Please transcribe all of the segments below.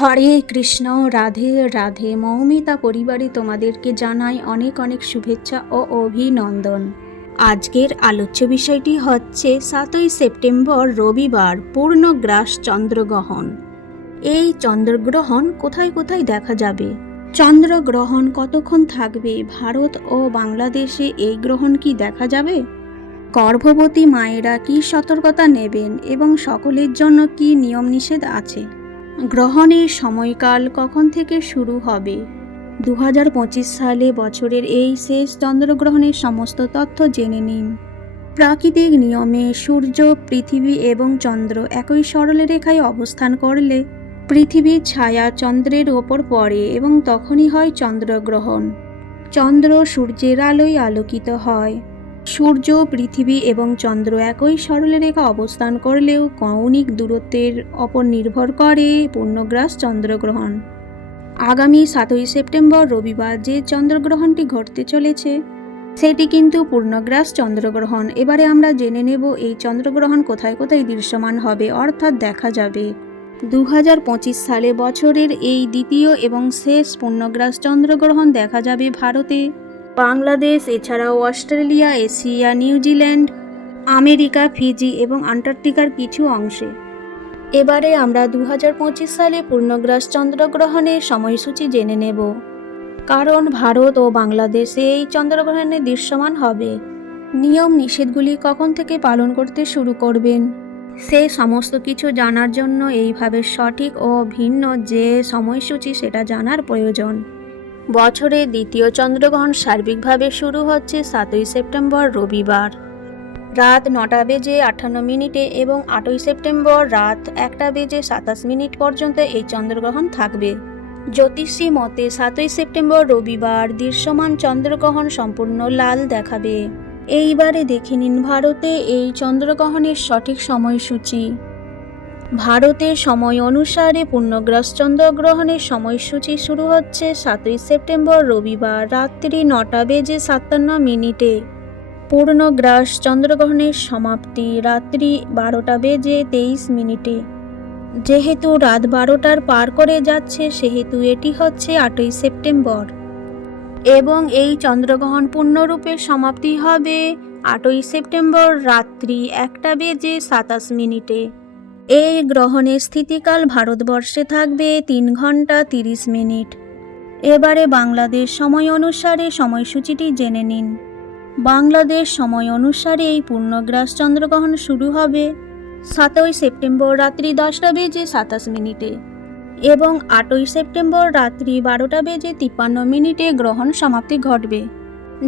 হরে কৃষ্ণ, রাধে রাধে। মৌমিতা পরিবারে তোমাদেরকে জানাই অনেক অনেক শুভেচ্ছা ও অভিনন্দন। আজকের আলোচ্য বিষয়টি হচ্ছে সাতই সেপ্টেম্বর রবিবার, পূর্ণগ্রাস চন্দ্রগ্রহণ। এই চন্দ্রগ্রহণ কোথায় কোথায় দেখা যাবে? চন্দ্রগ্রহণ কতক্ষণ থাকবে? ভারত ও বাংলাদেশে এই গ্রহণ কি দেখা যাবে? গর্ভবতী মায়েরা কি সতর্কতা নেবেন এবং সকলের জন্য কি নিয়ম নিষেধ আছে? গ্রহণের সময়কাল কখন থেকে শুরু হবে? দু হাজার পঁচিশ সালে বছরের এই শেষ চন্দ্রগ্রহণের সমস্ত তথ্য জেনে নিন। প্রাকৃতিক নিয়মে সূর্য, পৃথিবী এবং চন্দ্র একই সরলরেখায় অবস্থান করলে পৃথিবীর ছায়া চন্দ্রের ওপর পড়ে এবং তখনই হয় চন্দ্রগ্রহণ। চন্দ্র সূর্যের আলোয় আলোকিত হয়। সূর্য, পৃথিবী এবং চন্দ্র একই সরলরেখা অবস্থান করলেও কৌণিক দূরত্বের ওপর নির্ভর করে পূর্ণগ্রাস চন্দ্রগ্রহণ। আগামী সাতই সেপ্টেম্বর রবিবার যে চন্দ্রগ্রহণটি ঘটতে চলেছে, সেটি কিন্তু পূর্ণগ্রাস চন্দ্রগ্রহণ। এবারে আমরা জেনে নেব এই চন্দ্রগ্রহণ কোথায় কোথায় দৃশ্যমান হবে, অর্থাৎ দেখা যাবে। দু হাজার পঁচিশ সালে বছরের এই দ্বিতীয় এবং শেষ পূর্ণগ্রাস চন্দ্রগ্রহণ দেখা যাবে ভারতে। বাংলাদেশ, এছাড়াও Australia, Asia New Zealand America, Fiji এবং আন্টার্কটিকার কিছু অংশে। এবারে আমরা দু হাজার পঁচিশ সালে পূর্ণগ্রাস চন্দ্রগ্রহণের সময়সূচি জেনে নেব। কারণ ভারত ও বাংলাদেশে এই চন্দ্রগ্রহণে দৃশ্যমান হবে। নিয়ম নিষেধগুলি কখন থেকে পালন করতে শুরু করবেন? সে সমস্ত কিছু জানার জন্য এইভাবে সঠিক ও ভিন্ন যে সময়সূচি সেটা জানার প্রয়োজন। বছরের দ্বিতীয় চন্দ্রগ্রহণ সার্বিকভাবে শুরু হচ্ছে সাতই সেপ্টেম্বর রবিবার। রাত নটা বেজে আটান্ন মিনিটে এবং আটই সেপ্টেম্বর রাত একটা বেজে সাতাশ মিনিট পর্যন্ত এই চন্দ্রগ্রহণ থাকবে। জ্যোতিষী মতে সাতই সেপ্টেম্বর রবিবার দৃশ্যমান চন্দ্রগ্রহণ সম্পূর্ণ লাল দেখাবে। এইবারে দেখে নিন ভারতে এই চন্দ্রগ্রহণের সঠিক সময়সূচি। ভারতের সময় অনুসারে পূর্ণগ্রাস চন্দ্রগ্রহণের সময়সূচি শুরু হচ্ছে সাতই সেপ্টেম্বর রবিবার রাত্রি নটা বেজে সাতান্ন মিনিটে। পূর্ণগ্রাস চন্দ্রগ্রহণের সমাপ্তি রাত্রি বারোটা বেজে তেইশ মিনিটে। যেহেতু রাত বারোটার পার করে যাচ্ছে, সেহেতু এটি হচ্ছে আটই সেপ্টেম্বর। এবং এই চন্দ্রগ্রহণ পূর্ণরূপে সমাপ্তি হবে আটই সেপ্টেম্বর রাত্রি একটা বেজে সাতাশ মিনিটে। এই গ্রহণের স্থিতিকাল ভারতবর্ষে থাকবে তিন ঘণ্টা তিরিশ মিনিট। এবারে বাংলাদেশ সময় অনুসারে সময়সূচিটি জেনে নিন। বাংলাদেশ সময় অনুসারে এই পূর্ণগ্রাস চন্দ্রগ্রহণ শুরু হবে সাতই সেপ্টেম্বর রাত্রি দশটা বেজে সাতাশ মিনিটে এবং আটই সেপ্টেম্বর রাত্রি বারোটা বেজে তিপ্পান্ন মিনিটে গ্রহণ সমাপ্তি ঘটবে।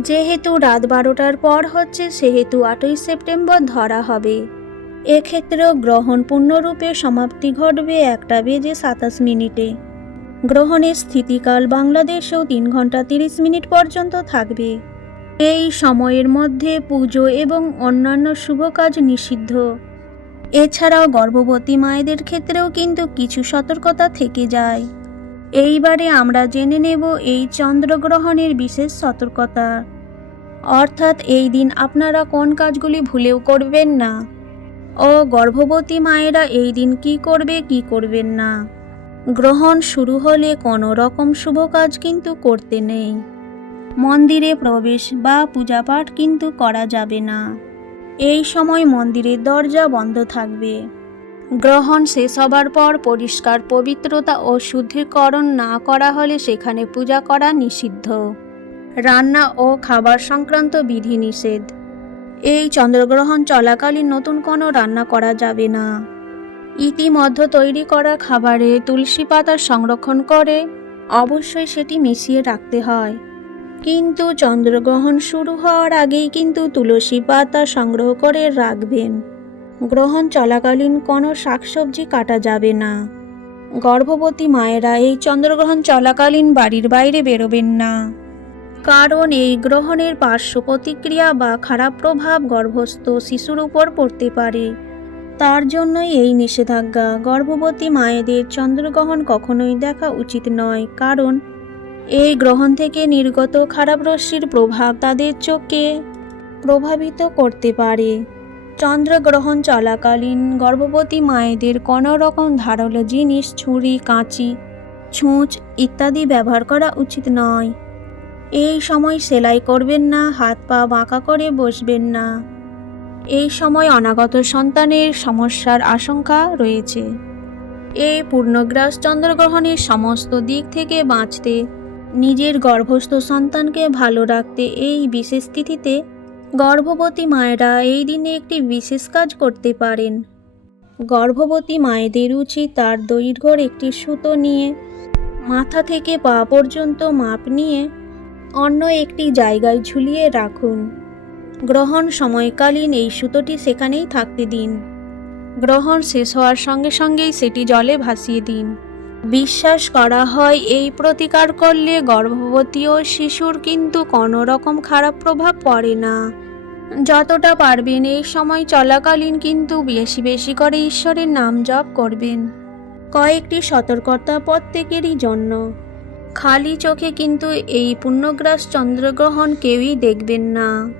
যেহেতু রাত বারোটার পর হচ্ছে, সেহেতু আটই সেপ্টেম্বর ধরা হবে। এক্ষেত্রেও গ্রহণ পূর্ণরূপে সমাপ্তি ঘটবে একটা বেজে সাতাশ মিনিটে। গ্রহণের স্থিতিকাল বাংলাদেশেও তিন ঘণ্টা তিরিশ মিনিট পর্যন্ত থাকবে। এই সময়ের মধ্যে পুজো এবং অন্যান্য শুভ কাজ নিষিদ্ধ। এছাড়াও গর্ভবতী মায়েদের ক্ষেত্রেও কিন্তু কিছু সতর্কতা থেকে যায়। এইবারে আমরা জেনে নেব এই চন্দ্রগ্রহণের বিশেষ সতর্কতা। অর্থাৎ এই দিন আপনারা কোন কাজগুলি ভুলেও করবেন না। ও গর্ভবতী মায়েরা এই দিন কি করবে, কি করবেন না। গ্রহণ শুরু হলে কোনো রকম শুভ কাজ কিন্তু করতে নেই। মন্দিরে প্রবেশ বা পূজাপাঠ কিন্তু করা যাবে না। এই সময় মন্দিরের দরজা বন্ধ থাকবে। গ্রহণ শেষ হবার পর পরিষ্কার পবিত্রতা ও শুদ্ধিকরণ না করা হলে সেখানে পূজা করা নিষিদ্ধ। রান্না ও খাবার সংক্রান্ত বিধি নিষেধ এই চন্দ্রগ্রহণ চলাকালীন নতুন কোনো রান্না করা যাবে না। ইতিমধ্যে তৈরি করা খাবারে তুলসী পাতা সংরক্ষণ করে অবশ্যই সেটি মিশিয়ে রাখতে হয়। কিন্তু চন্দ্রগ্রহণ শুরু হওয়ার আগেই কিন্তু তুলসী পাতা সংগ্রহ করে রাখবেন। গ্রহণ চলাকালীন কোনো শাকসবজি কাটা যাবে না। গর্ভবতী মায়েরা এই চন্দ্রগ্রহণ চলাকালীন বাড়ির বাইরে বেরোবেন না। কারণ এই গ্রহণের পার্শ্ব প্রতিক্রিয়া বা খারাপ প্রভাব গর্ভস্থ শিশুর উপর পড়তে পারে। তার জন্যই এই নিষেধাজ্ঞা। গর্ভবতী মায়েদের চন্দ্রগ্রহণ কখনোই দেখা উচিত নয়, কারণ এই গ্রহণ থেকে নির্গত খারাপ রশ্মির প্রভাব তাদের চোখকে প্রভাবিত করতে পারে। চন্দ্রগ্রহণ চলাকালীন গর্ভবতী মায়েদের কোনো রকম ধারালো জিনিস, ছুরি, কাঁচি, ছুঁচ ইত্যাদি ব্যবহার করা উচিত নয়। এই সময় সেলাই করবেন না, হাত পা বাঁকা করে বসবেন না। এই সময় অনাগত সন্তানের সমস্যার আশঙ্কা রয়েছে। এই পূর্ণগ্রাস চন্দ্রগ্রহণের সমস্ত দিক থেকে বাঁচতে, নিজের গর্ভস্থ সন্তানকে ভালো রাখতে এই বিশেষ তিথিতে গর্ভবতী মায়েরা এই দিনে একটি বিশেষ কাজ করতে পারেন। গর্ভবতী মায়েদের উচিত তার দৈর্ঘ্যর একটি সুতো নিয়ে, মাথা থেকে পা পর্যন্ত মাপ নিয়ে অন্য একটি জায়গায় ঝুলিয়ে রাখুন। গ্রহণ সময়কালীন এই সুতোটি সেখানেই থাকতে দিন। গ্রহণ শেষ হওয়ার সঙ্গে সঙ্গেই সেটি জলে ভাসিয়ে দিন। বিশ্বাস করা হয়, এই প্রতিকার করলে গর্ভবতী ও শিশুর কিন্তু কোনো রকম খারাপ প্রভাব পড়ে না। যতটা পারবেন এই সময় চলাকালীন কিন্তু বেশি বেশি করে ঈশ্বরের নাম জপ করবেন। কয়েকটি সতর্কতা প্রত্যেকেরই জন্য। খালি চোখে কিন্তু এই পুণ্যগ্রাস চন্দ্রগ্রহণ কেউই দেখবেন না।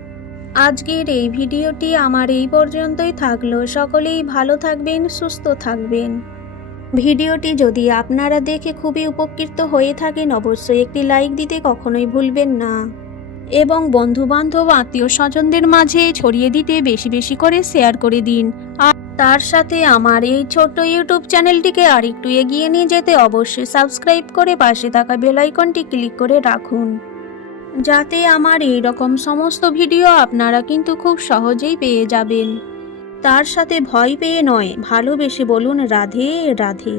আজকের এই ভিডিওটি আমার এই পর্যন্তই থাকল। সকলেই ভালো থাকবেন, সুস্থ থাকবেন। ভিডিওটি যদি আপনারা দেখে খুবই উপকৃত হয়ে থাকেন, অবশ্যই একটি লাইক দিতে কখনোই ভুলবেন না। এবং বন্ধু বান্ধব আত্মীয় স্বজনদের মাঝে ছড়িয়ে দিতে বেশি বেশি করে শেয়ার করে দিন। তার সাথে আমার এই ছোট্ট ইউটিউব চ্যানেলটিকে আরেকটু এগিয়ে নিয়ে যেতে অবশ্যই সাবস্ক্রাইব করে পাশে থাকা বেলাইকনটি ক্লিক করে রাখুন। যাতে আমার এই রকম সমস্ত ভিডিও আপনারা কিন্তু খুব সহজেই পেয়ে যাবেন। তার সাথে ভয় পেয়ে নয়, ভালোবেসে বলুন রাধে রাধে।